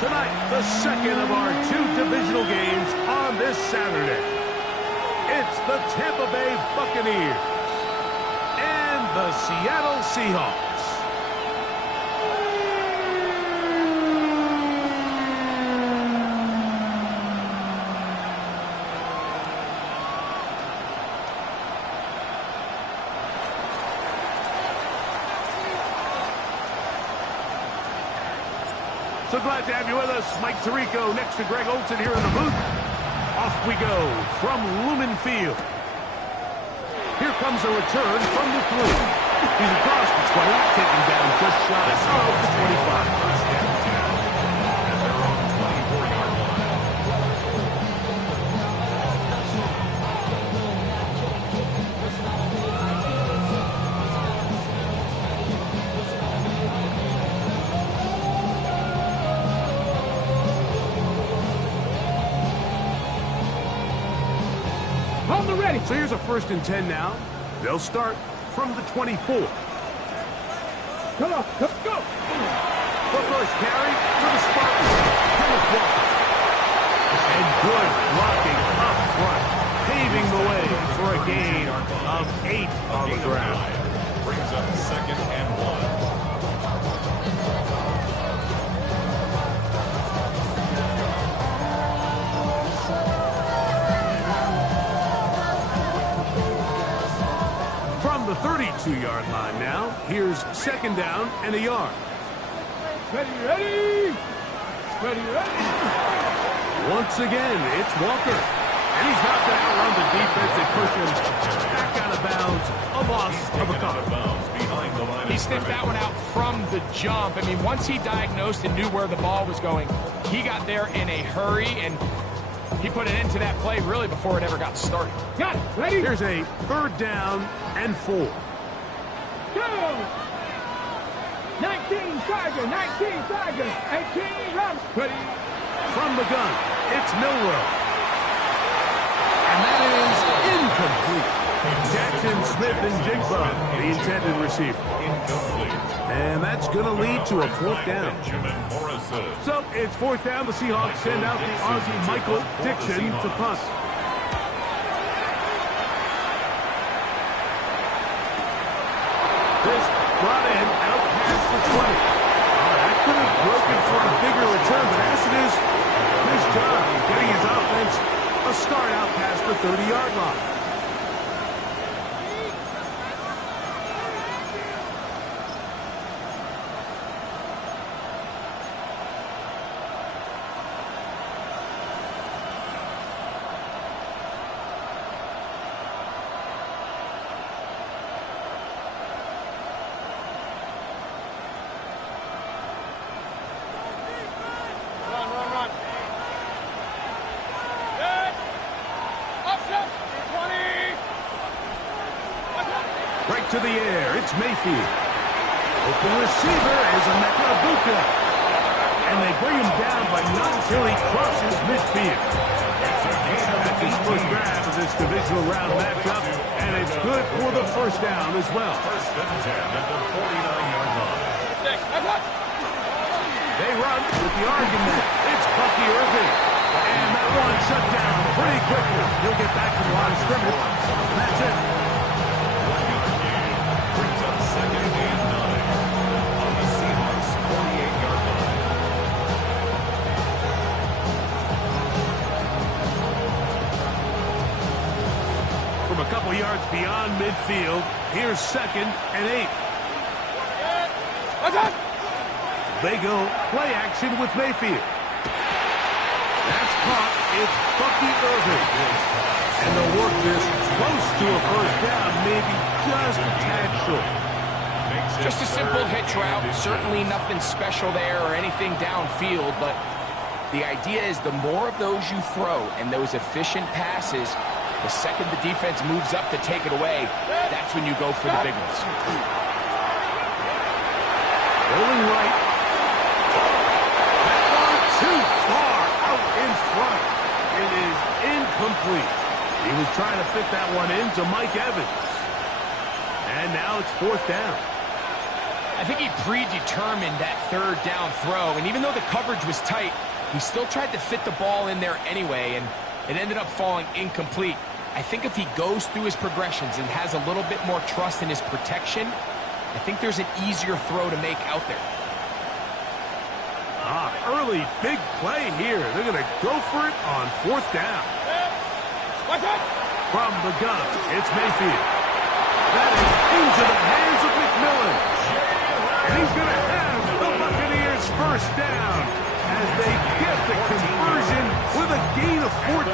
Tonight, the second of our 2 divisional games on this Saturday. It's the Tampa Bay Buccaneers and the Seattle Seahawks. So glad to have you with us. Mike Tirico next to Greg Olsen here in the booth. Off we go from Lumen Field. Here comes a return from the 3. He's across the 20, taken down just shy of the 25. First down, at their own 24-yard line. So here's a 1st and 10 now. They'll start from the 24. Come on, let's go. The first carry for the Spartans. And good blocking up front, paving the way for a gain of 8 on the ground. Brings up 2nd and 1. The 32-yard line now. Here's 2nd down and a yard. Ready, ready. Ready, ready. Once again, it's Walker. And he's not going to outrun the defense and push him back out of bounds. A loss of a couple. He sniffed that one out from the jump. I mean, once he diagnosed and knew where the ball was going, he got there in a hurry, and he put an end to that play really before it ever got started. Got it. Ready? Here's a 3rd down and 4. Go! 19 Tiger, 19 Tiger, 18 run. Ready? From the gun, it's Milrow. And that is incomplete. Jackson Smith and Jigba, the intended receiver. And that's going to lead to a 4th down. So it's 4th down. The Seahawks send out the Aussie Michael Dixon to punt. This brought in out past the 20. That could have broken for a bigger return, but as it is, nice job getting his offense a start out past the 30-yard line. To the air, it's Mayfield. Open receiver is Emeka. And they bring him down, but not until he crosses midfield. That's his first grab of this divisional round matchup, and it's good for the 1st down as well. 1st and 10 at the 49-yard line. They run with the argument. It's Bucky Irving. And that one shut down pretty quickly. He'll get back to the line of scrimmage. That's it. A couple yards beyond midfield. Here's 2nd and 8. They go play action with Mayfield. That's caught. It's Bucky Irving. And they'll work this close to a 1st down, maybe just a tad short. Just a simple hitch route. Certainly nothing special there or anything downfield, but the idea is the more of those you throw and those efficient passes, the second the defense moves up to take it away, that's when you go for the big ones. Rolling right. That one too far out in front. It is incomplete. He was trying to fit that one into Mike Evans. And now it's 4th down. I think he predetermined that third down throw, and even though the coverage was tight, he still tried to fit the ball in there anyway, and it ended up falling incomplete. I think if he goes through his progressions and has a little bit more trust in his protection, I think there's an easier throw to make out there. Early big play here. They're going to go for it on fourth down. What's up? From the gun, it's Mayfield. That is into the hands of McMillan. And he's going to have the Buccaneers first down as they get the conversion with a gain of 14.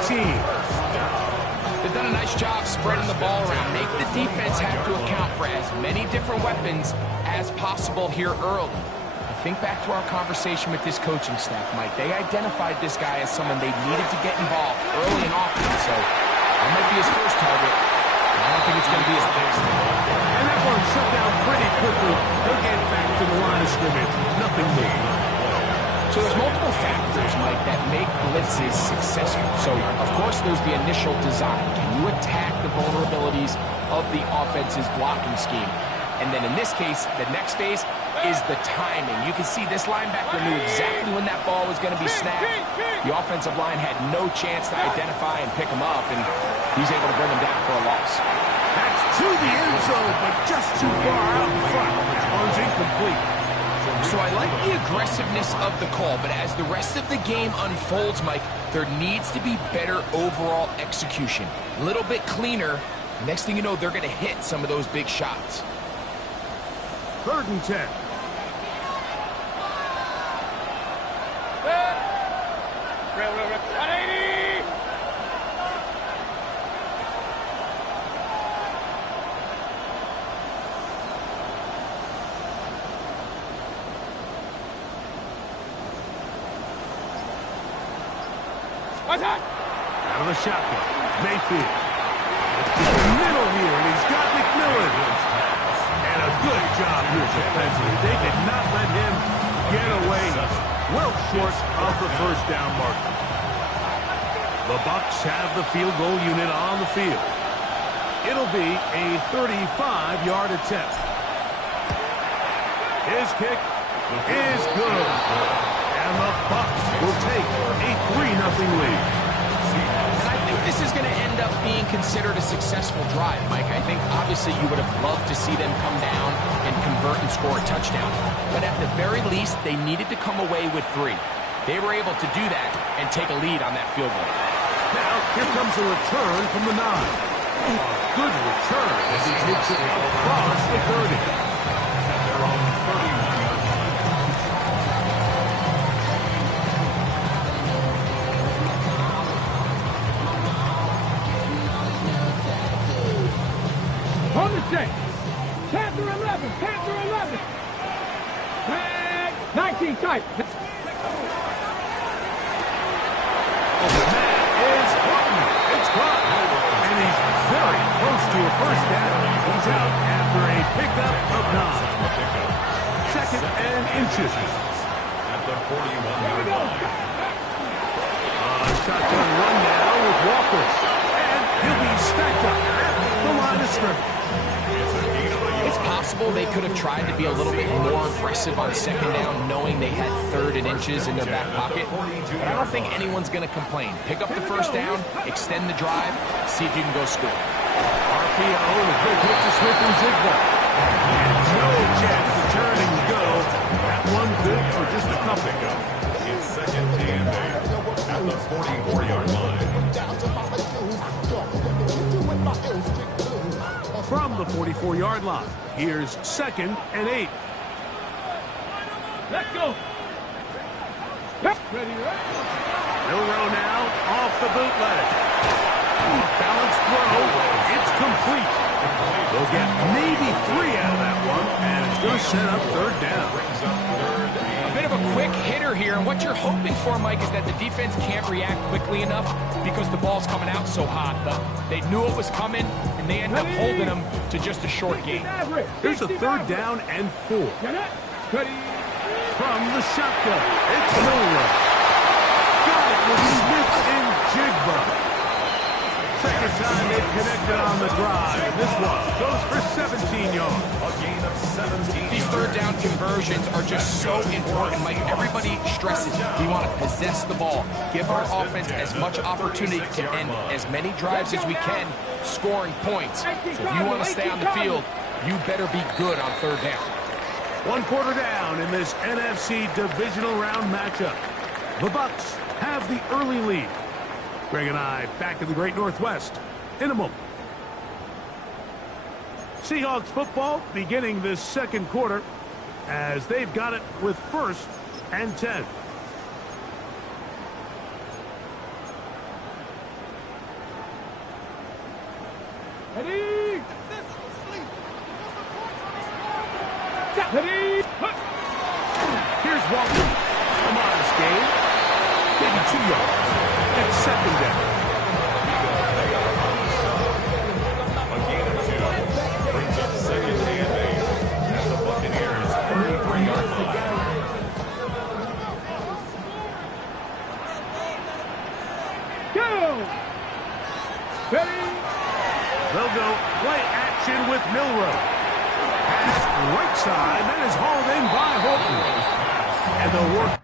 They've done a nice job spreading the ball around. Make the defense have to account for as many different weapons as possible here early. Think back to our conversation with this coaching staff, Mike. They identified this guy as someone they needed to get involved early and often, so that might be his first target. I don't think it's going to be his next. And that one shut down pretty quickly. They'll get back to the line of scrimmage. Nothing more. So there's multiple factors, Mike, that make blitzes successful. So, of course, there's the initial design. Can you attack the vulnerabilities of the offense's blocking scheme? And then in this case, the next phase is the timing. You can see this linebacker knew exactly when that ball was going to be snapped. The offensive line had no chance to identify and pick him up, and he's able to bring him down for a loss. That's to the end zone, but just too far out in front. That one's incomplete. So I like the aggressiveness of the call, but as the rest of the game unfolds, Mike, there needs to be better overall execution. A little bit cleaner. Next thing you know, they're going to hit some of those big shots. 3rd and 10. Out of the shotgun, Mayfield. In the middle here, and he's got McMillan. And a good job here defensively. They did not let him get away. Well short of the first down mark. The Bucs have the field goal unit on the field. It'll be a 35-yard attempt. His kick is good. And the Bucs will take a 3-0 lead. And I think this is going to end up being considered a successful drive, Mike. I think obviously you would have loved to see them come down and convert and score a touchdown. But at the very least, they needed to come away with 3. They were able to do that and take a lead on that field goal. Now, here comes a return from the 9. A good return as he takes it across the 30. They're on 31. On the check. Panther 11. Panther 11. Tag 19 type. It's caught. And he's very close to a first down. He's out after a pickup of 9. 2nd and inches. At the 41-yard line. Shotgun run now with Walker. And he'll be stacked up at the line of scrimmage. It's possible they could have tried to be a little bit more aggressive on 2nd down, knowing they had 3rd and inches in their back pocket. But I don't think anyone's going to complain. Pick up the first down, extend the drive, see if you can go score. RPO and a quick hit to Smith and Zigba. And no chance to turn and go. That one good for just a couple. It's 2nd and 8 at the 44-yard line. From the 44-yard line, here's 2nd and 8. Let's go. Ready, right? Milrow now off the bootleg. Off-balance throw. It's complete. They'll get maybe 3 out of that one, and it's going to set up 3rd down. A bit of a quick hitter here, and what you're hoping for, Mike, is that the defense can't react quickly enough because the ball's coming out so hot. But they knew it was coming, and they end up holding them to just a short gain. Here's a 3rd down and 4. From the shotgun, it's Milrow. Got it with Smith and Jigba. 2nd time they've connected on the drive. This one goes for 17 yards. A gain of 17. These third down conversions are just so important. Like everybody stresses, we want to possess the ball, give our offense as much opportunity to end as many drives as we can, scoring points. So if you want to stay on the field, you better be good on third down. 1 quarter down in this NFC divisional round matchup. The Bucs have the early lead. Greg and I back in the Great Northwest in a moment. Seahawks football beginning this second quarter as they've got it with 1st and 10. Ready? Ready? Here's Walton. A modest gain. Maybe 2 yards. It's second down. A gain of 2 brings up second and 8 at the Buccaneers' 33-yard line. Go! Ready? They'll go play action with Milrow. Pass right side. That is hauled in by Holton. And they'll work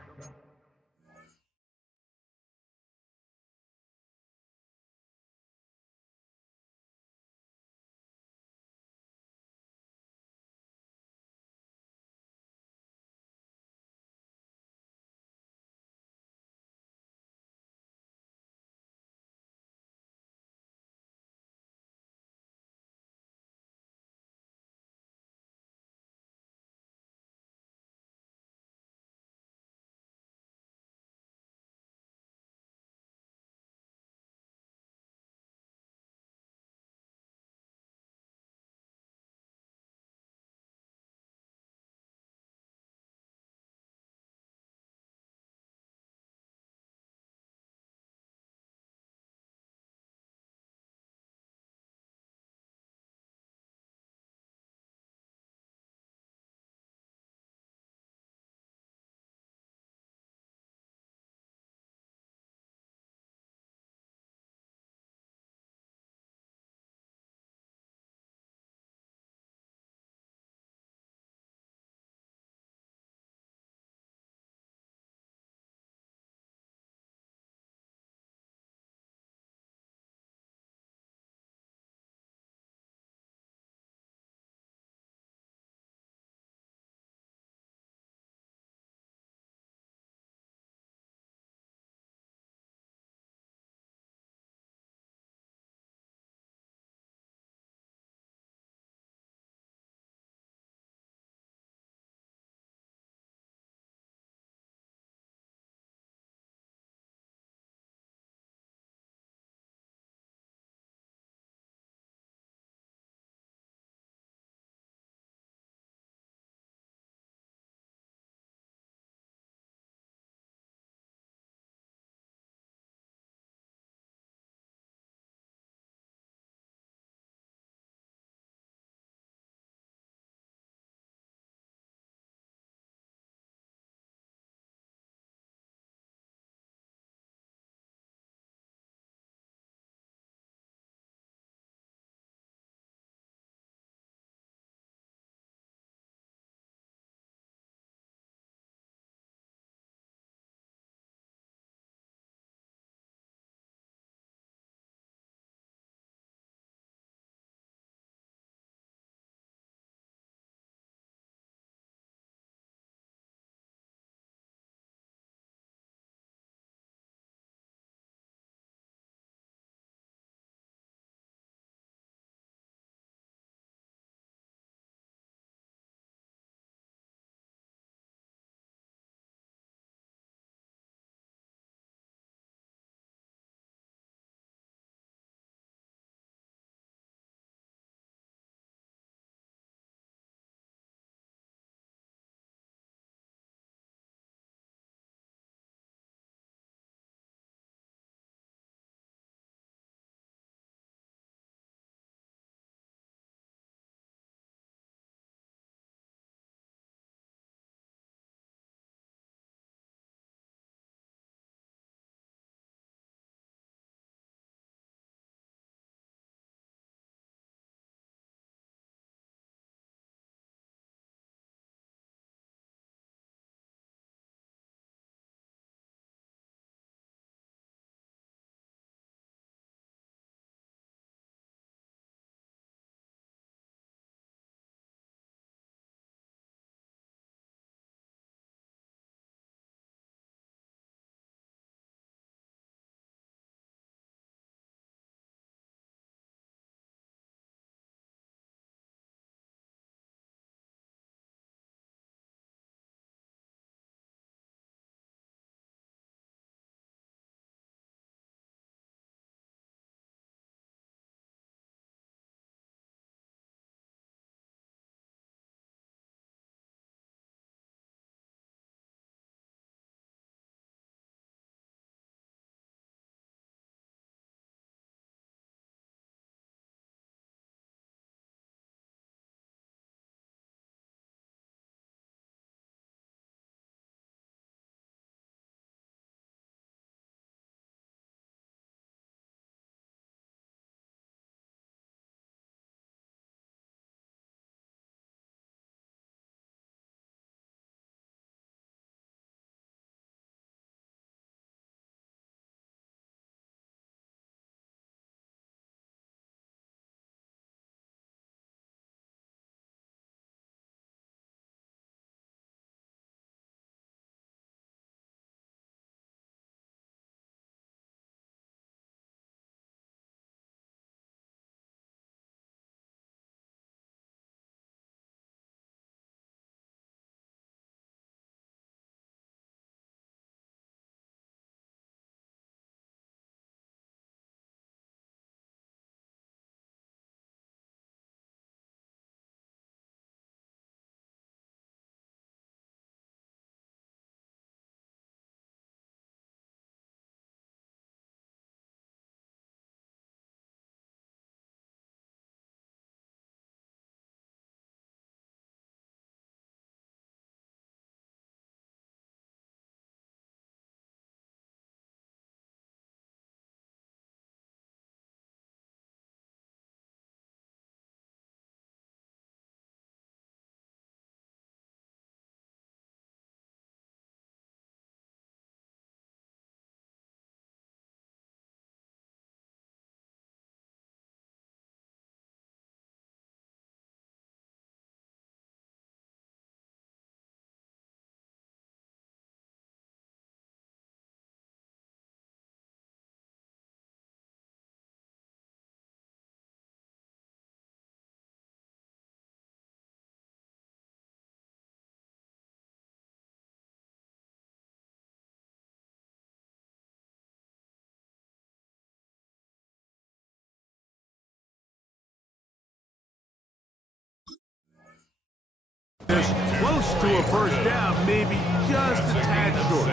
close to a first down, maybe just a tad short.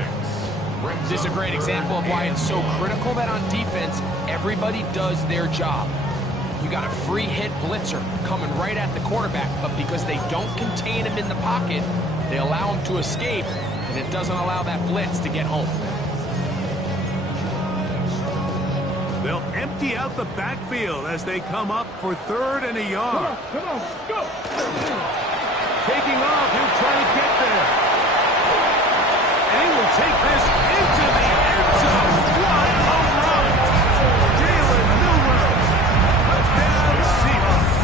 This is a great example of why it's so critical that on defense, everybody does their job. You got a free hit blitzer coming right at the quarterback, but because they don't contain him in the pocket, they allow him to escape, and it doesn't allow that blitz to get home. They'll empty out the backfield as they come up for 3rd and a yard. Come on, go! Taking off, he'll try to get there. And he will take this into the end zone. What a run! Jalen Milroe. Touchdown, Seahawks.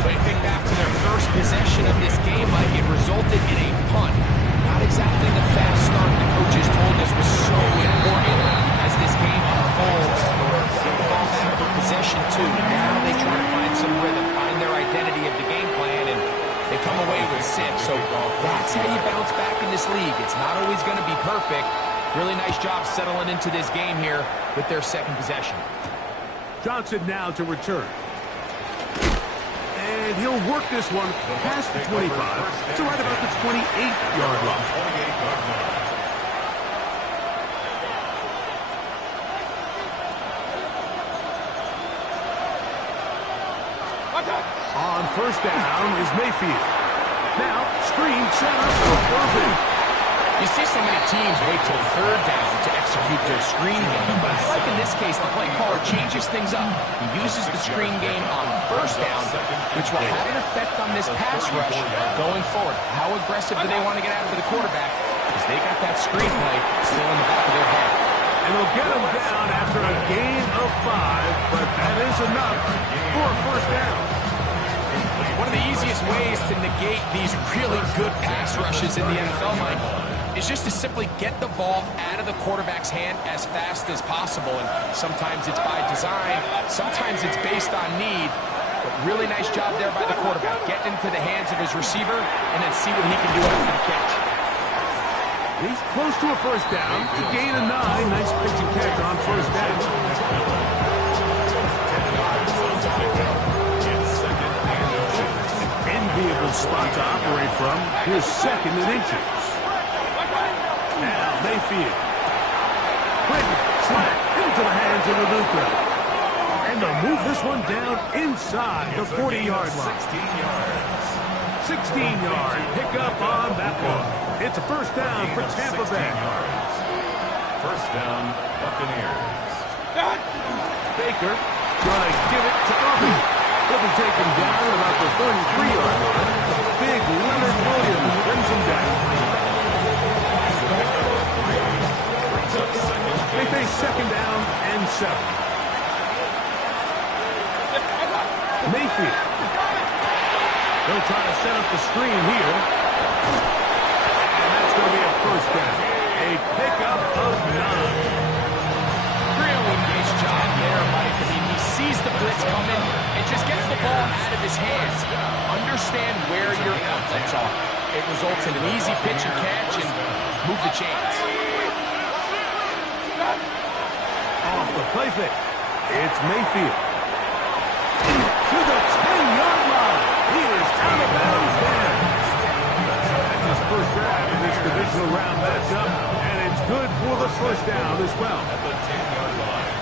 But you think back to their first possession of this game, Mike, it resulted in a punt. Not exactly the fast start the coaches told us was so important as this game unfolds. Get the ball back for possession 2. Now they try to find some rhythm, find their identity of the game plan, and they come away with 6. So that's how you bounce back in this league. It's not always going to be perfect. Really nice job settling into this game here with their second possession. Johnson now to return. And he'll work this one past the 25 to right about the 28-yard line. On first down is Mayfield. Now, screen set up for Irvin. You see so many teams wait till 3rd down to execute their screen game, but like in this case, the play caller changes things up. He uses the screen game on 1st down, which will have an effect on this pass rush going forward. How aggressive do they want to get after the quarterback? Because they got that screen play still in the back of their head. And they'll get him down after a gain of 5, but that is enough for a first down. One of the easiest ways to negate these really good pass rushes in the NFL, Mike, is just to simply get the ball out of the quarterback's hand as fast as possible. And sometimes it's by design, sometimes it's based on need. But really nice job there by the quarterback. Get into the hands of his receiver and then see what he can do after the catch. He's close to a first down to gain a 9. Nice pitch and catch on first down. Enviable spot to operate from. Here's 2nd and inches. Now Mayfield. Quick slap into the hands of Ibuka. And they'll move this one down inside the 40-yard line. 16-yard pickup on that one. It's a first down for Tampa Bay. First down, Buccaneers. Baker gonna give it to Irvin. He'll be taken down about the 33-yard line. Big Leonard Williams brings him down. They face 2nd down and 7. Mayfield. They'll try to set up the screen here. And that's going to be a first down. A pickup of 9. Really nice job there, Mike. I mean, he sees the blitz coming and just gets the ball out of his hands. Understand where your outlets are. It results in an easy pitch and catch and move the chains. Off the play fake. It's Mayfield. To the 10-yard line. He is out of bounds there. That's his first grab in this divisional round matchup, and it's good for the first down as well. At the 10-yard line.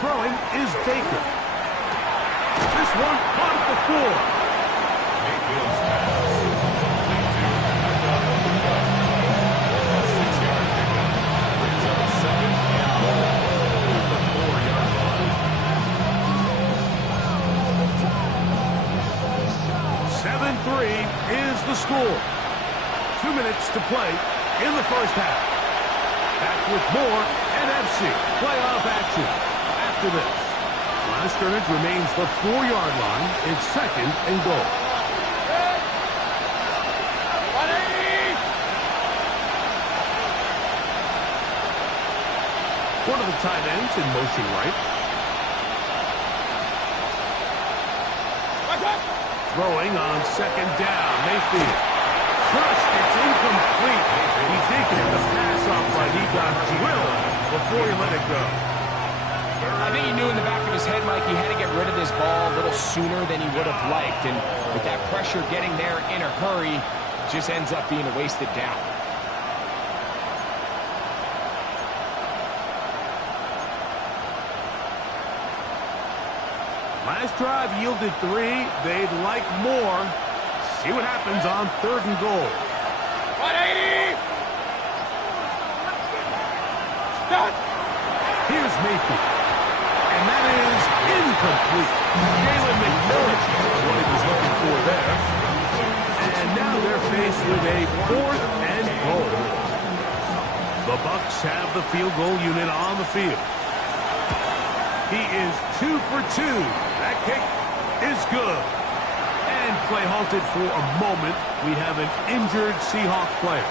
Throwing is Baker. This one caught at the 4. Mayfield's pass. A 6-yard pickup. Brings up a 2nd and goal at the 4-yard line. 7-3 is the score. 2 minutes to play in the first half. Back with more NFC playoff action after this. Line of scrimmage remains the 4-yard line. It's 2nd and goal. One of the tight ends in motion right. Throwing on 2nd down. Mayfield. Crushed. It's incomplete. He did get the pass off, but he got drilled before he let it go. I think he knew in the back of his head, Mike, he had to get rid of this ball a little sooner than he would have liked. And with that pressure getting there in a hurry, it just ends up being a wasted down. Last drive yielded 3. They'd like more. See what happens on 3rd and goal. 180! Stop! Here's Mayfield. And that is incomplete. Jalen McMillan is what he was looking for there. And now they're faced with a 4th and goal. The Bucs have the field goal unit on the field. He is 2 for 2. That kick is good. And play halted for a moment. We have an injured Seahawk player.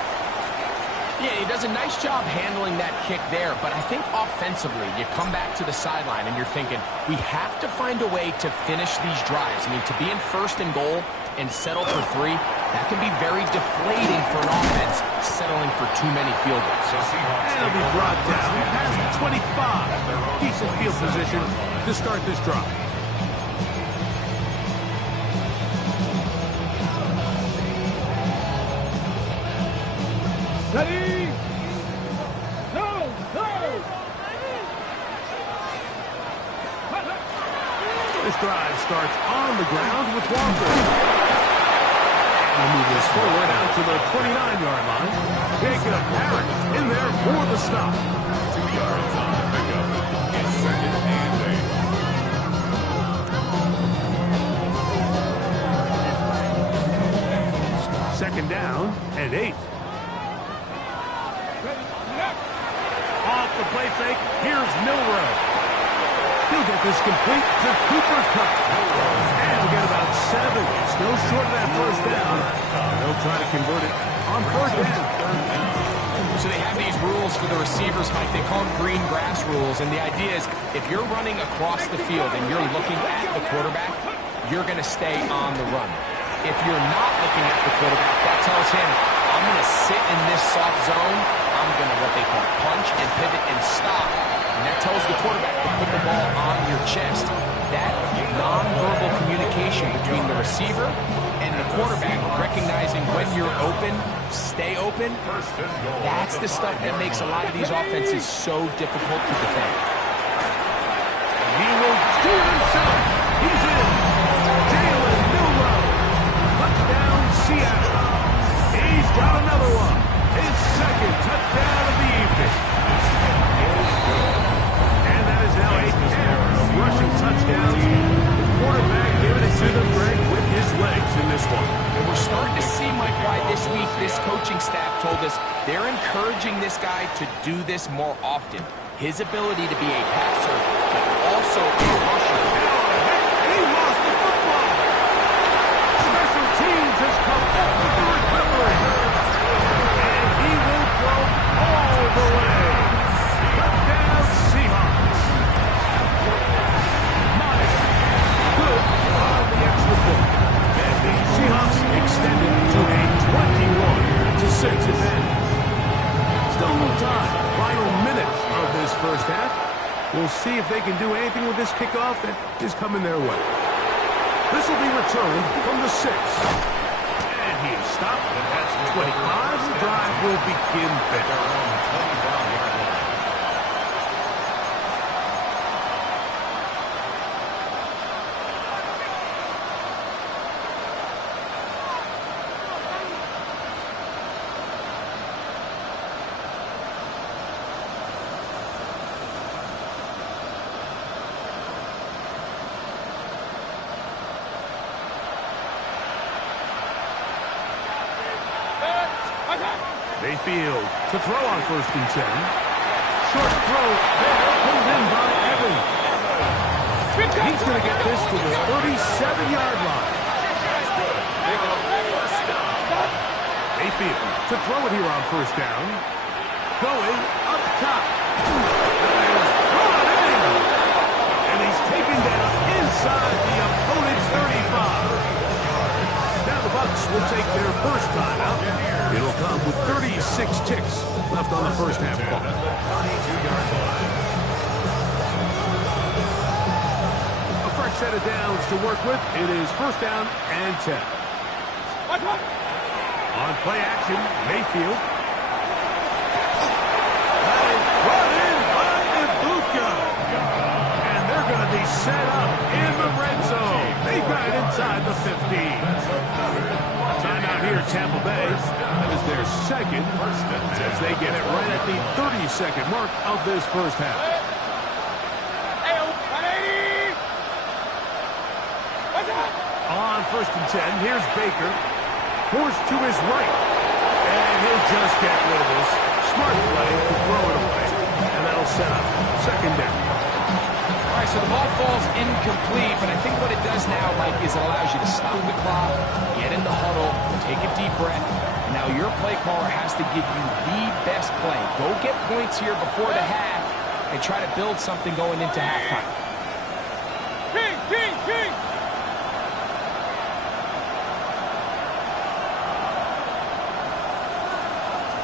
Yeah, he does a nice job handling that kick there, but I think offensively, you come back to the sideline and you're thinking, we have to find a way to finish these drives. I mean, to be in 1st and goal and settle for 3, that can be very deflating for an offense settling for too many field goals. And it'll be brought down past the 25. Decent field position to start this drive. Ready? No! No! This drive starts on the ground with Walker. We'll move this forward out to the 29-yard line. Jacob Harris in there for the stop. 2 yards on the pickup. It's 2nd and 8. 2nd down and 8. Off the play fake, here's Milrow. He'll get this complete to Cooper Kupp. And we get about 7. Still short of that 1st down. They'll try to convert it on 3rd down. So they have these rules for the receivers, Mike. They call them green grass rules. And the idea is if you're running across the field and you're looking at the quarterback, you're going to stay on the run. If you're not looking at the quarterback, that tells him, I'm going to sit in this soft zone. I'm going to what they call punch and pivot and stop. And that tells the quarterback to put the ball on your chest. That nonverbal communication between the receiver and the quarterback, recognizing when you're open, stay open, that's the stuff that makes a lot of these offenses so difficult to defend. He will do it himself. He's in. Jalen Milrow. Touchdown, Seattle. He's got another one. His 2nd touchdown of the evening. And that is now a pair of rushing touchdowns. The quarterback giving it to them, Greg, with his legs in this one. And we're starting to see, Mike, why this week this coaching staff told us they're encouraging this guy to do this more often. His ability to be a passer, but also a rusher. He lost the football. Special teams has come up with the recovery. And he will throw all the way. Touchdown, Seahawks. Modest. Good on the extra point. And the Seahawks extended to a 21-6 advantage. Still a little time. Final minutes of this 1st half. We'll see if they can do anything with this kickoff that is coming their way. This will be returned from the 6. And he is stopped at 25. The drive will begin there. Mayfield to throw on 1st and 10. Short throw there, pulled in by Evans. He's going to get this to the 37-yard line. Mayfield to throw it here on 1st down. Going up top. Brought in. And he's taken down inside the opponent's 35. Now the Bucs will take their 1st timeout. It'll come with 36 ticks left on the 1st half clock. set of downs to work with. It is first down and 10. On play action, Mayfield. That is brought in by Ibuka. And they're going to be set up in the red zone. They got it inside the 15. Timeout here, Tampa Bay. That is their second as they get it right at the 30-second mark of this first half. On first and 10, here's Baker. Forced to his right. And he'll just get rid of this. Smart play to throw it away. And that'll set up second down. All right, so the ball falls incomplete, but I think what it does now, Mike, is it allows you to stop the clock, get in the huddle, take a deep breath, and now your play caller has to give you the best play. Go get points here before the half and try to build something going into halftime. King!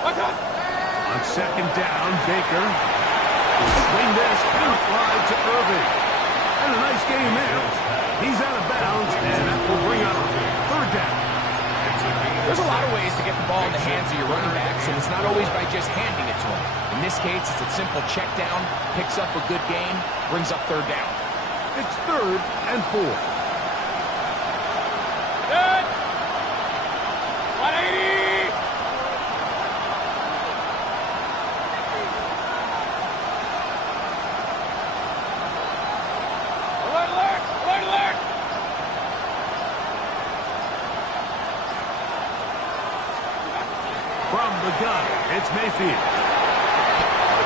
On second down, Baker will swing this out wide to Irving. And a nice game there. He's out of bounds, and that will bring up third down. There's a lot of ways to get the ball in the hands of your running backs, and it's not always by just handing it to them. In this case, it's a simple check down, picks up a good gain, brings up third down. It's third and 4. Good. 180. Alert! From the gun, it's Mayfield.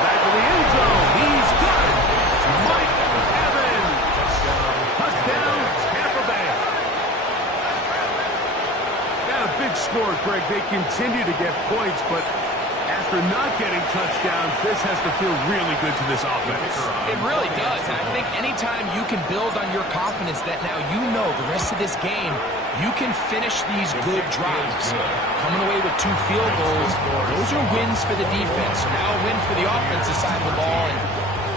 Back to the end zone. He's got it. Mike Evans. Touchdown, Tampa Bay. Got a big score, Greg. They continue to get points, but after not getting touchdowns, this has to feel really good to this offense. It really does, and I think anytime you can build on your confidence that now you know the rest of this game, you can finish these good drives. Coming away with 2 field goals, those are wins for the defense. So now a win for the offensive side of the ball, and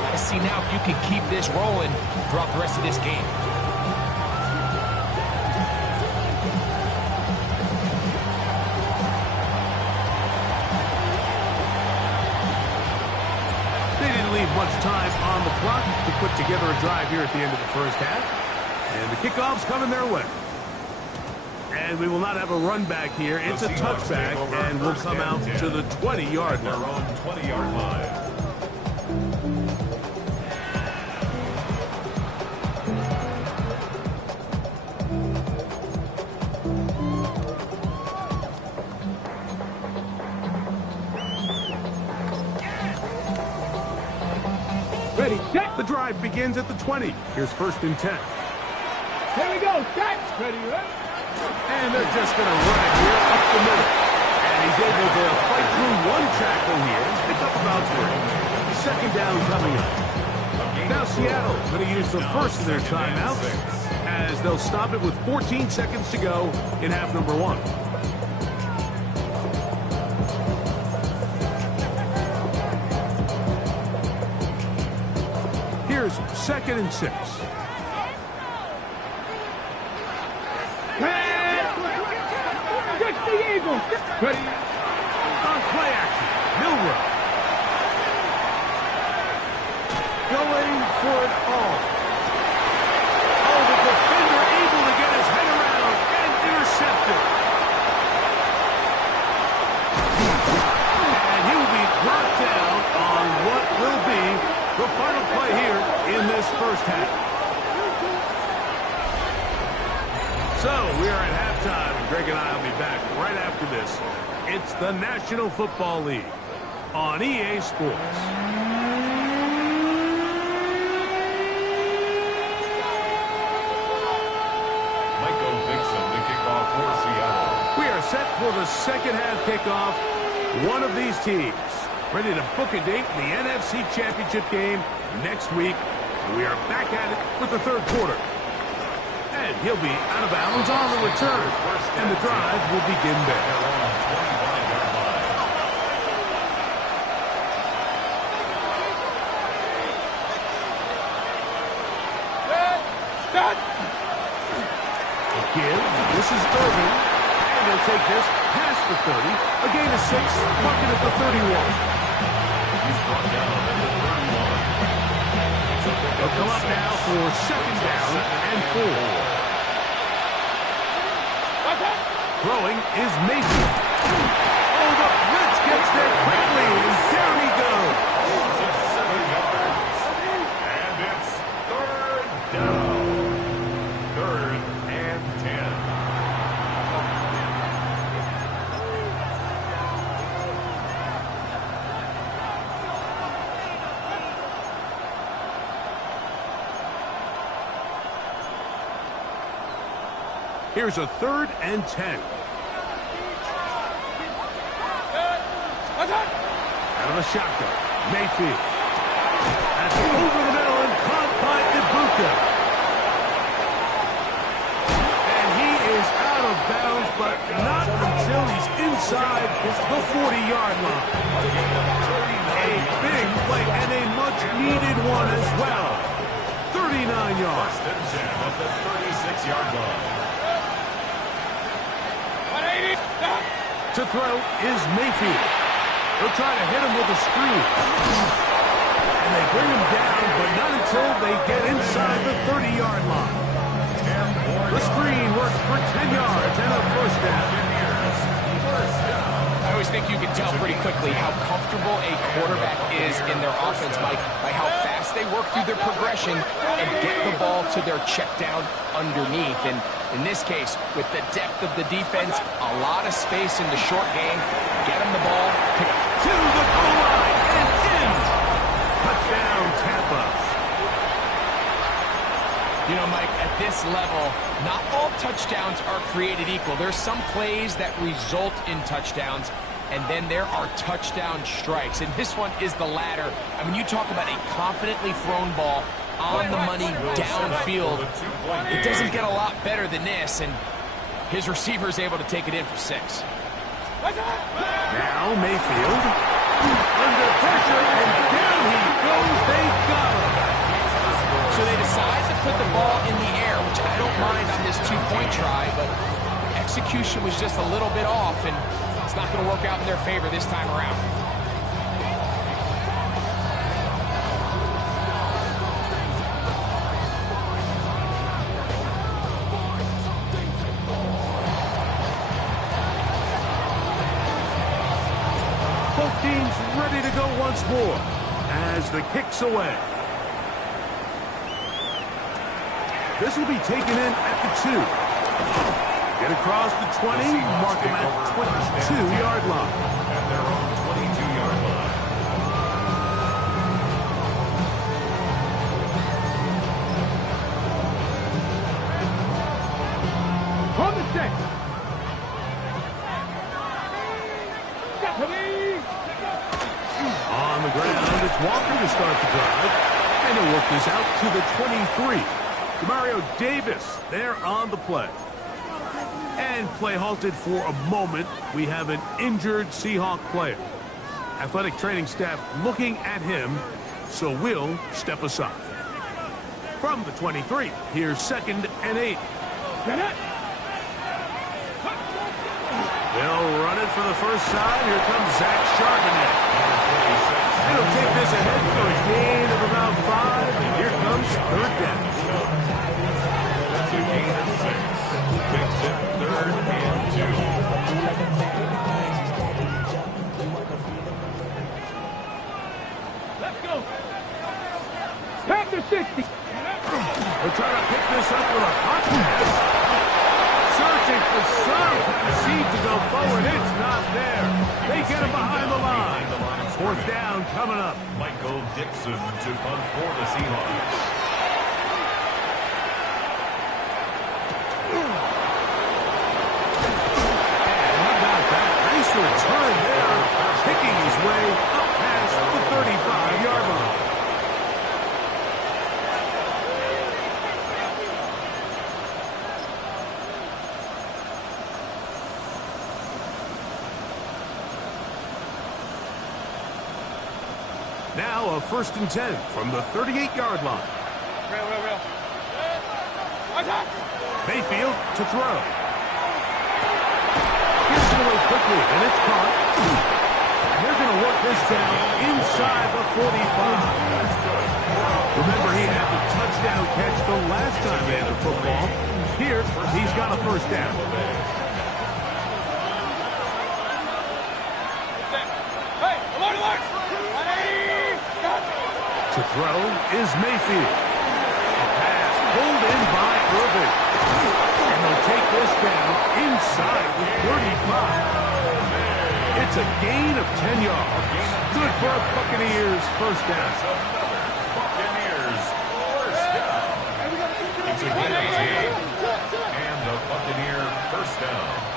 gotta see now if you can keep this rolling throughout the rest of this game. Much time on the clock to put together a drive here at the end of the first half. And the kickoff's coming their way. And we will not have a run back here. It's a touchback, and we'll come out to the 20-yard line. Their own 20-yard line. Ready, set. The drive begins at the 20. Here's first and 10. Here we go, set. Ready, right? And they're just going to run it here up the middle. And he's able to fight through one tackle here. Pick up about 3. Second down coming up. Now Seattle going to use the first of their timeouts as they'll stop it with 14 seconds to go in half number 1. Here's second and 6. Catch the Eagle. Ready. On play action, Milrow. Going for it all. Oh, the defender able to get his head around and intercepted. And he will be brought down on what will be the final play here in this first half. So we are at halftime. Greg and I will be back right after this. It's the National Football League on EA Sports. We are set for the second half kickoff. One of these teams ready to book a date in the NFC Championship game next week. We are back at it with the third quarter. And he'll be out of bounds on the return. And the drive will begin there. Stop. Give. This is Irvin. And he'll take this past the 30. A gain of 6. Marking at the 31. He's brought down at the 31. They'll come up now for second down and 4. Throwing is Mayfield. Oh, the blitz gets there quickly, and down he goes. 7 yards. And it's third down. Third and 10. Here's a 3rd and 10. Out of the shotgun, Mayfield. That's over the middle and caught by Ibuka. And he is out of bounds, but not until he's inside the 40-yard line. A big play and a much-needed one as well. 39 yards. First and 10 at the 36-yard line. To throw is Mayfield. They'll try to hit him with a screen. And they bring him down, but not until they get inside the 30-yard line. The screen works for 10 yards and a first down. I always think you can tell pretty quickly how comfortable a quarterback is in their offense, Mike, by how fast they work through their progression and get the ball to their check down underneath. And in this case, with the depth of the defense, a lot of space in the short game, get them the ball, pick up. To the goal line and in. Touchdown, Tampa. You know, Mike, at this level, not all touchdowns are created equal. There's some plays that result in touchdowns, and then there are touchdown strikes. And this one is the latter. I mean, you talk about a confidently thrown ball on the money downfield. It doesn't get a lot better than this, and his receiver is able to take it in for 6. Now Mayfield under pressure, and down he goes. They got him. So they decide to put the ball in the air, which I don't mind on this 2-point try, but execution was just a little bit off, and it's not going to work out in their favor this time around. Both teams ready to go once more as the kick's away. This will be taken in at the 2. Get across the 20, mark him at 22-yard line. At their own 22-yard line. On the set. On the ground, it's Walker to start the drive. And he'll work this out to the 23. Mario Davis there on the play. And play halted for a moment. We have an injured Seahawk player. Athletic training staff looking at him, so we'll step aside. From the 23, here's 2nd and 8. They'll run it for the first time. Here comes Zach Charbonnet. He'll take this ahead for a gain of about 5. And here comes 3rd down. That's a gain of 6. Makes it 3rd and 2. Let's go. Pass to 60. They'll try to pick this up with a hot pass. Searching for some seed to go forward. It's not there. They get him behind the line. 4th down coming up. Michael Dixon to punt for the Seahawks. Nice return there, picking his way up past the 35-yard line. Now a 1st and 10 from the 38-yard line. Mayfield to throw. Gets it away quickly, and it's caught. And they're going to work this down inside the 45. Remember, he had the touchdown catch the last time they had the football. Here, he's got a first down. To throw is Mayfield. A pass pulled in by Irvin. And they'll take this down inside the 35. It's a gain of 10 yards. Good for a Buccaneers first down. Buccaneers first down. It's a gain of 10. And the Buccaneer first down.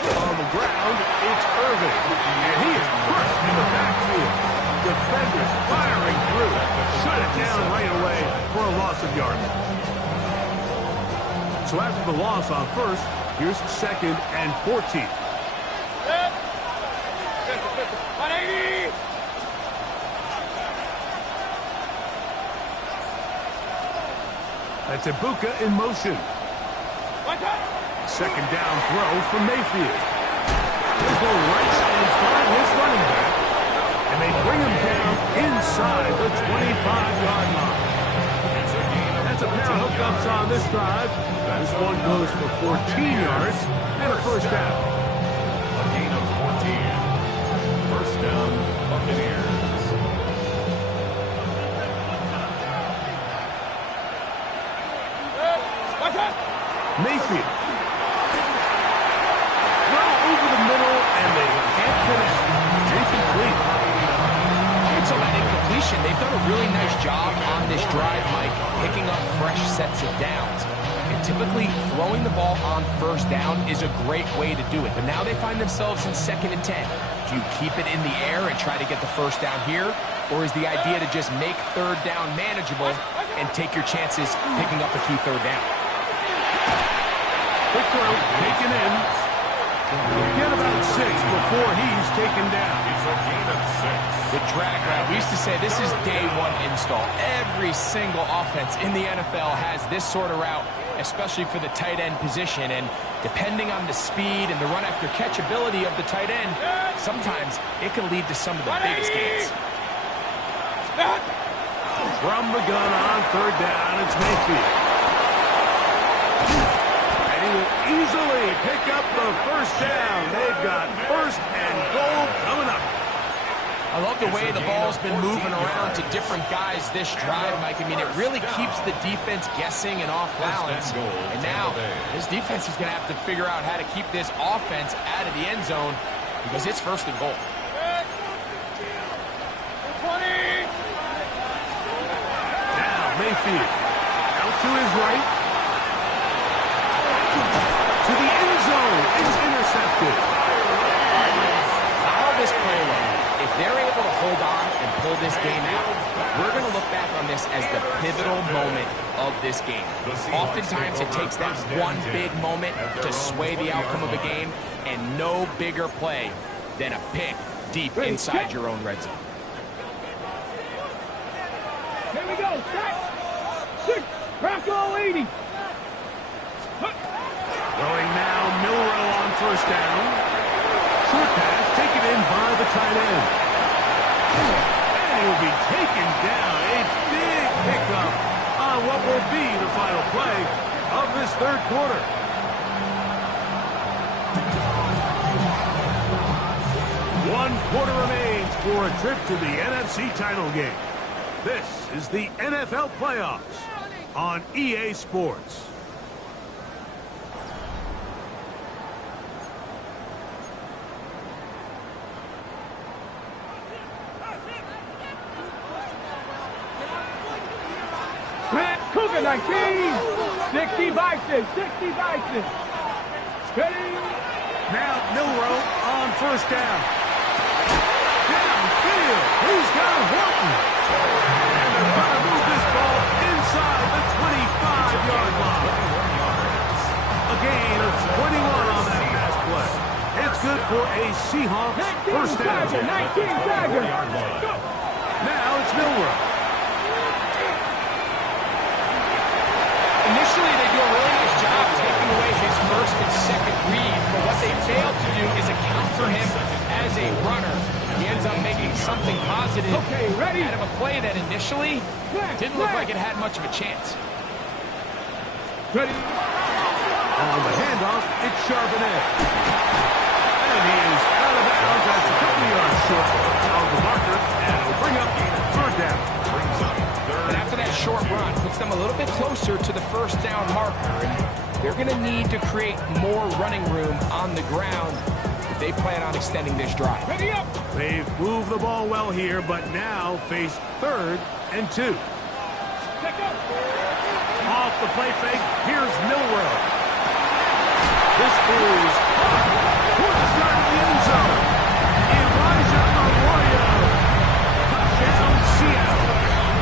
On the ground, it's Irvin. And he is crushed in the backfield. Defenders firing through. Shut it down right away for a loss of yardage. So after the loss on first, here's 2nd and 14. That's Ibuka in motion. 2nd down throw from Mayfield. He'll go right and find his running back. And they bring him down inside the 25-yard line. That's a pair of hookups on this drive. This one goes for 14 yards and a first down. A gain of 14. First down, Buccaneers. Mayfield. Well, over the middle, and they can't connect. Incomplete. So that incompletion, they've done a really nice job on this drive, Mike, picking up fresh sets of downs. And typically, throwing the ball on first down is a great way to do it. But now they find themselves in 2nd and 10. Do you keep it in the air and try to get the first down here? Or is the idea to just make 3rd down manageable and take your chances picking up a key 3rd down? Quick throw, taken in. He'll get about 6 before he's taken down. It's a gain of 6. The drag route, we used to say this is day 1 install. Every single offense in the NFL has this sort of route, especially for the tight end position. And depending on the speed and the run after catch ability of the tight end, sometimes it can lead to some of the biggest gains. From the gun on 3rd down, it's Mayfield. And he will easily pick up the first down. They've got 1st and goal coming up. I love the way the ball's been moving around to different guys this drive, Mike. I mean, it really keeps the defense guessing and off balance. And now, this defense is going to have to figure out how to keep this offense out of the end zone because it's 1st and goal. Now, Mayfield. Out to his right. To the end zone. It's intercepted. Follow this play along. If they're able to hold on and pull this game out, we're going to look back on this as the pivotal moment of this game. Oftentimes, it takes that one big moment to sway the outcome of a game, and no bigger play than a pick deep inside your own red zone. Here we go. Set. 6. Rocco 80. Throwing now, Milrow on 1st down. Short pass taken in by the tight end. And he'll be taken down. A big pickup on what will be the final play of this 3rd quarter. One quarter remains for a trip to the NFC title game. This is the NFL playoffs on EA Sports. Cougar 19. 60 Bison. 60 Bison. Ready? Now Milrow on 1st down. Downfield. Who's got Horton? And they're going to move this ball inside the 25-yard line. A gain of 21 on that pass play. It's good for a Seahawks first down. 19 Tiger. Now it's Milrow. something positive Okay, ready? out of a play that initially didn't look like it had much of a chance. Ready? On the handoff, it's Charbonnet. And he is out of bounds at a couple yards short of the marker, and it'll bring up third down. And after that short run, puts them a little bit closer to the first down marker, and they're going to need to create more running room on the ground if they plan on extending this drive. Ready up! They've moved the ball well here, but now face 3rd and 2. Check up! Off the play fake, here's Milrow. This is toward the side of the end zone. Elijah Arroyo. Touchdown, Seattle.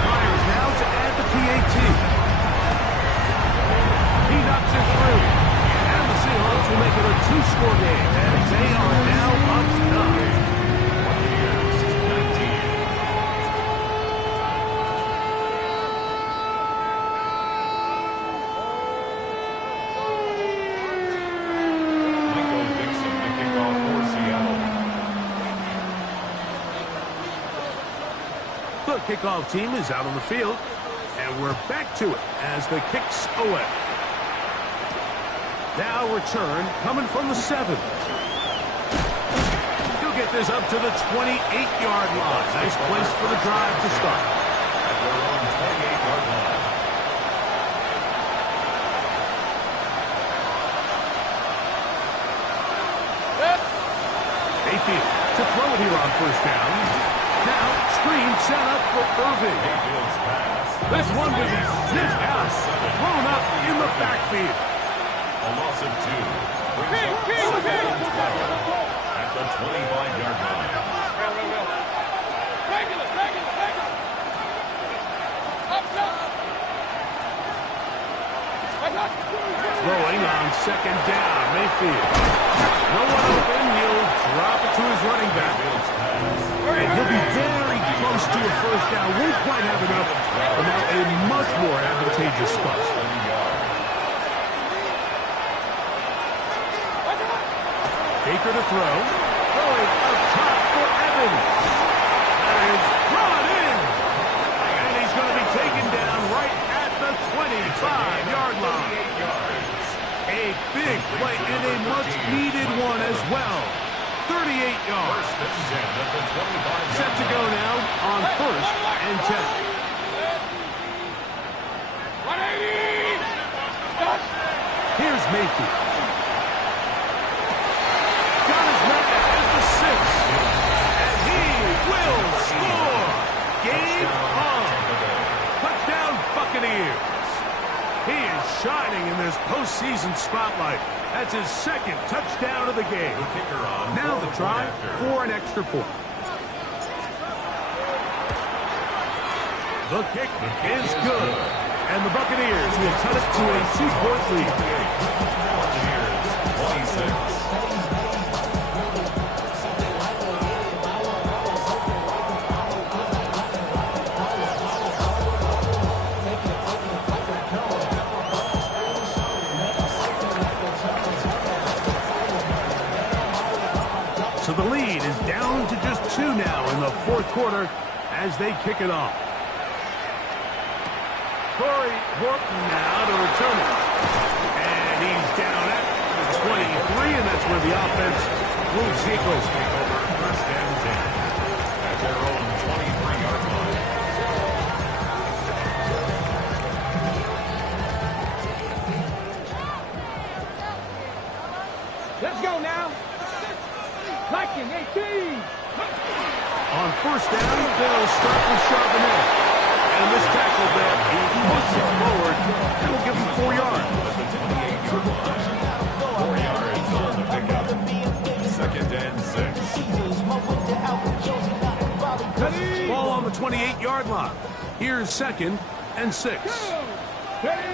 Fires now to add the PAT. He knocks it through. And the Seahawks will make it a 2-score game as they are now up 9. The kickoff team is out on the field, and we're back to it as the kick's away. Now return coming from the 7. He'll get this up to the 28-yard line. Nice place for the drive to start. At their own 28-yard line. Mayfield to throw it here on first down. Now, screen set up for Irving. This one will be sniffed out, thrown up in the backfield. A loss of 2. Brings up 2nd and 12 at the 25-yard line. Throwing on 2nd down, Mayfield. No one open, he'll drop it to his running back. And he'll be very close to a first down. Won't quite have enough, but now a much more advantageous spot. Baker to throw. Throwing up top for Evans. That is brought in. And he's going to be taken down right at the 25-yard line. A big play and a much-needed one as well. 38 yards. Set to go now on 1st and 10. Here's Mayfield. Got his man at the 6. And he will score. Game on. Touchdown Buccaneers. He is shining in this postseason spotlight. That's his 2nd touchdown of the game. Now the try for an extra point. The kick is good. And the Buccaneers will cut it to a 2-point lead. Buccaneers 26. So the lead is down to just 2 now in the 4th quarter as they kick it off. Corey Horton now to return it. And he's down at the 23, and that's where the offense will take over. First and 10 at their own 23-yard line. Let's go now. Liking 18. On first down, they'll start with Charbonnet. And this tackle there, he pushes it forward. It'll give him 4 yards. At the 28-yard line. 4 yards on the pickup. 2nd and 6. Ball on the 28-yard line. Here's 2nd and 6. Again,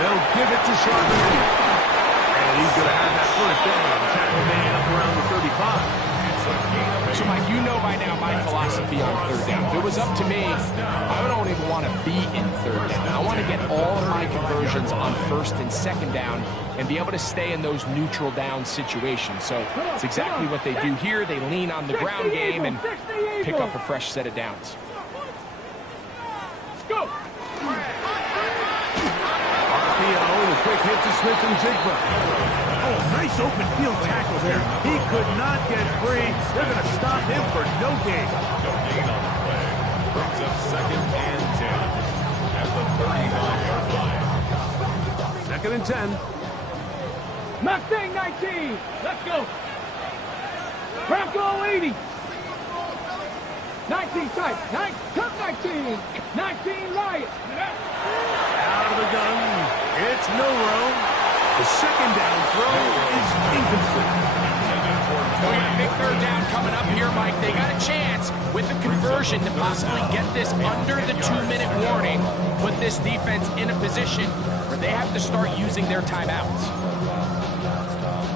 they'll give it to Charbonnet. And he's going to have that first down. Tackle man up around the 35. So, Mike, you know by now my philosophy on third down. If it was up to me, I don't even want to be in third down. I want to get all of my conversions on first and second down and be able to stay in those neutral down situations. So it's exactly what they do here. They lean on the ground game and pick up a fresh set of downs. Let's go. RPO, the quick hit to Smith and Jigba. Oh, nice open field tackle there. He could not get free. They're going to stop him for no gain. No gain on the play. Brings up 2nd and 10 at the 35-yard line. 2nd and 10. Mustang 19. Let's go. Bronco 80. 19 tight. 19. 19 Riot. Out of the gun. It's Milrow. The second down throw is incomplete. We got a big third down coming up here, Mike. They got a chance with the conversion to possibly get this under the 2-minute warning, put this defense in a position where they have to start using their timeouts.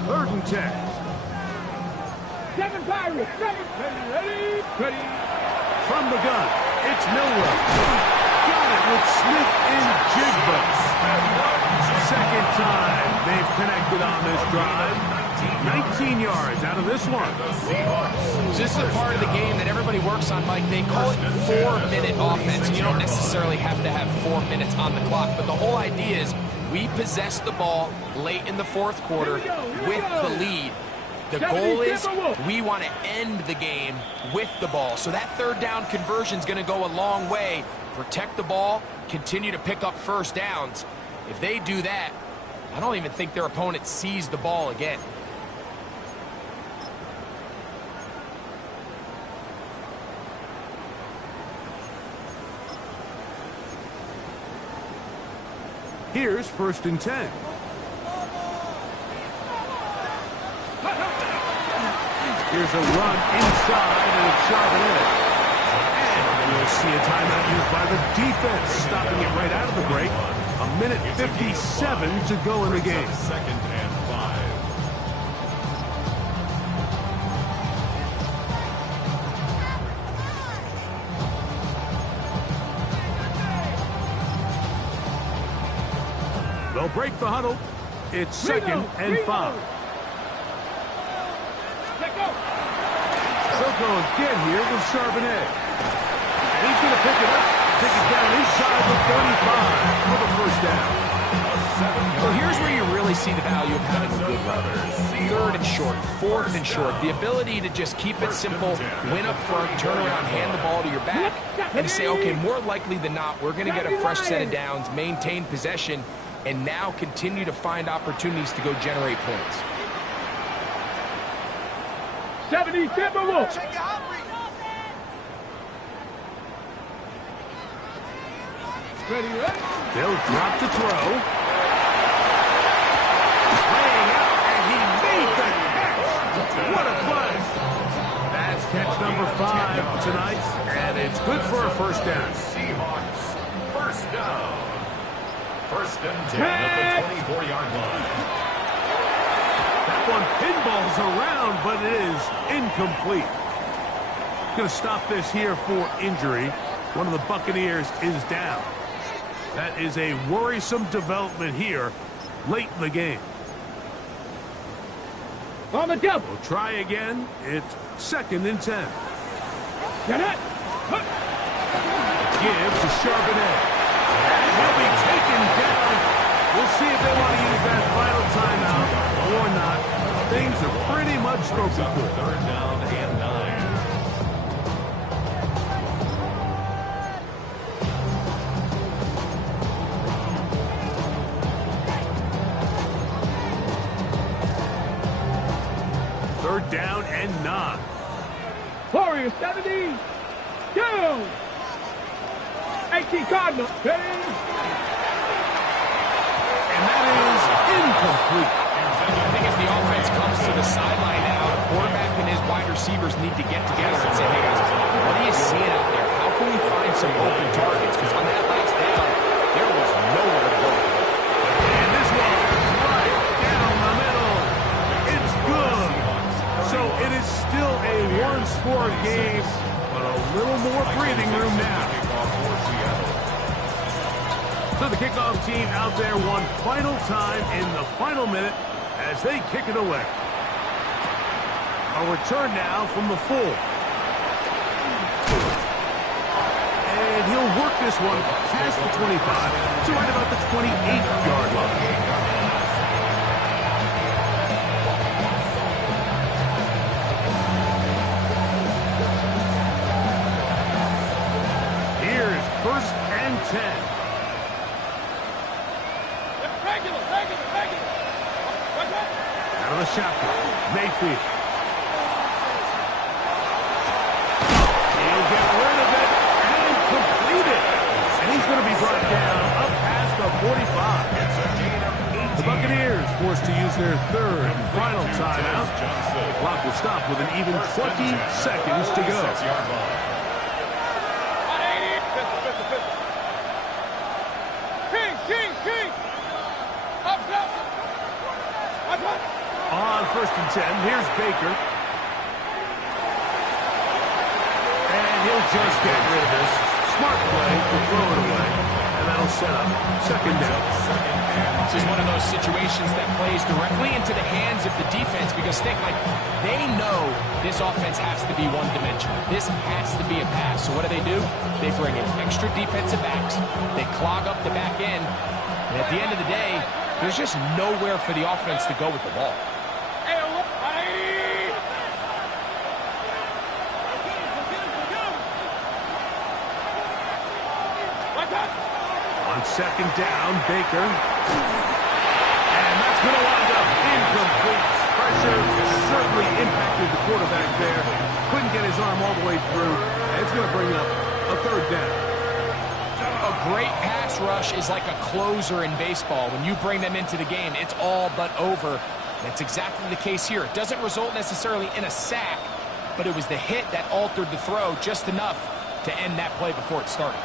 3rd and 10. 7 Pirates. 7. Ready. From the gun, it's Milrow. Got it with Smith and Jigba. Second time they've connected on this drive. 19 yards out of this one. So this is a part of the game that everybody works on, Mike. They call it 4-minute offense. You don't necessarily have to have 4 minutes on the clock, but the whole idea is we possess the ball late in the 4th quarter with the lead. The goal is we want to end the game with the ball. So that third down conversion is going to go a long way. Protect the ball, continue to pick up first downs. If they do that, I don't even think their opponent sees the ball again. Here's 1st and 10. Here's a run inside, and it's Charbonnet. And we'll see a timeout used by the defense, stopping it right out of the break. 1:57 to go in the game. 2nd and 5. They'll break the huddle. It's 2nd and 5. They'll go again here with Charbonnet. And he's going to pick it up. Take it down inside the 35 for the first down. Well, here's where you really see the value of having a good runner. 3rd and short, 4th and short. The ability to just keep it simple, win up front, turn around, hand the ball to your back, and to say, okay, more likely than not, we're going to get a fresh set of downs, maintain possession, and now continue to find opportunities to go generate points. 70 Timberwolves. Ready. They'll drop to throw. Laying out, and he made the catch. What a play. That's catch number 5 tonight, and it's good for a first down. Seahawks, first down. 1st and 10 at the 24-yard line. That one pinballs around, but it is incomplete. Going to stop this here for injury. One of the Buccaneers is down. That is a worrisome development here late in the game. On the double. We'll try again. It's 2nd and 10. Get it. Give to Charbonnet. And he'll be taken down. We'll see if they want to use that final timeout or not. Things are pretty much spoken for. 3rd down and 9. Third down and 9. Warriors 70. Down. 18 Cardinals. And that is incomplete. I think as the offense comes to the sideline now, the quarterback and his wide receivers need to get together and say, hey guys, what are you seeing out there? How can we find some open targets? Because on that last down, there was nowhere to go. And this one right down the middle. It's good. So it is still a one high-scoring game, but a little more breathing room now. So the kickoff team out there one final time in the final minute as they kick it away. A return now from the full. And he'll work this one past the 25 to right about the 28-yard line. Here's 1st and 10. Out of the shotgun, Mayfield. He'll get rid of it and complete it. And he's going to be brought down up past the 45. It's a gain of 18. The Buccaneers forced to use their 3rd and final timeout. The clock will stop with an even 20 seconds to go. On 1st and 10, here's Baker. And he'll just get rid of this. Smart play to throw it away. And that'll set up 2nd down. This is one of those situations that plays directly into the hands of the defense because they know this offense has to be one-dimensional. This has to be a pass. So what do? They bring in extra defensive backs. They clog up the back end. And at the end of the day, there's just nowhere for the offense to go with the ball. On 2nd down, Baker. And that's going to wind up incomplete. Pressure certainly impacted the quarterback there. Couldn't get his arm all the way through. And it's going to bring up a 3rd down. A great pass rush is like a closer in baseball. When you bring them into the game, it's all but over. That's exactly the case here. It doesn't result necessarily in a sack, but it was the hit that altered the throw just enough to end that play before it started.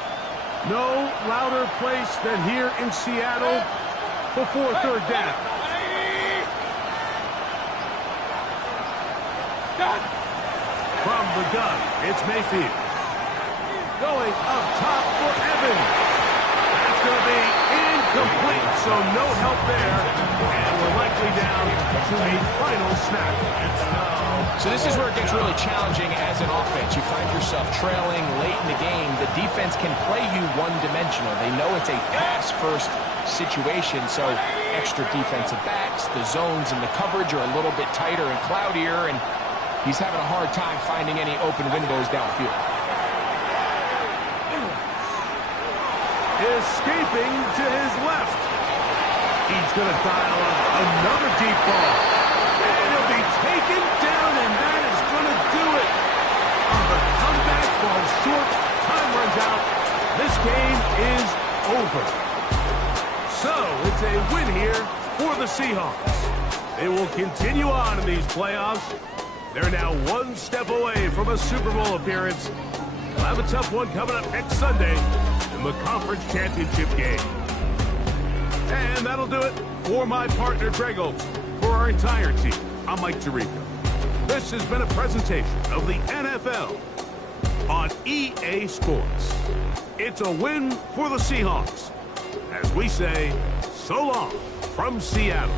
No louder place than here in Seattle before 3rd down. From the gun, it's Mayfield. Going up top for Evans. That's going to be incomplete, so no help there. And we're likely down to a final snap. So this is where it gets really challenging as an offense. You find yourself trailing late in the game. The defense can play you one-dimensional. They know it's a pass-first situation, so extra defensive backs, the zones and the coverage are a little bit tighter and cloudier, and he's having a hard time finding any open windows downfield. Escaping to his left. He's going to dial up another deep ball. And he'll be taken down, and that is going to do it. The comeback falls short. Time runs out. This game is over. So it's a win here for the Seahawks. They will continue on in these playoffs. They're now one step away from a Super Bowl appearance. We'll have a tough one coming up next Sunday in the conference championship game. And that'll do it for my partner, Greg Olson. For our entire team, I'm Mike Tirico. This has been a presentation of the NFL on EA Sports. It's a win for the Seahawks. As we say, so long from Seattle.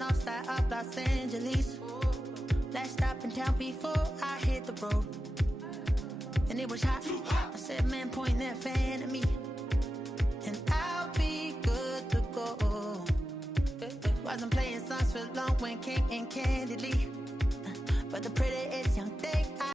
on the side of Los Angeles. Last stop in town before I hit the road. And it was hot. I said, man, point that fan at me, and I'll be good to go. Wasn't playing songs for long when came in candidly, but the prettiest young thing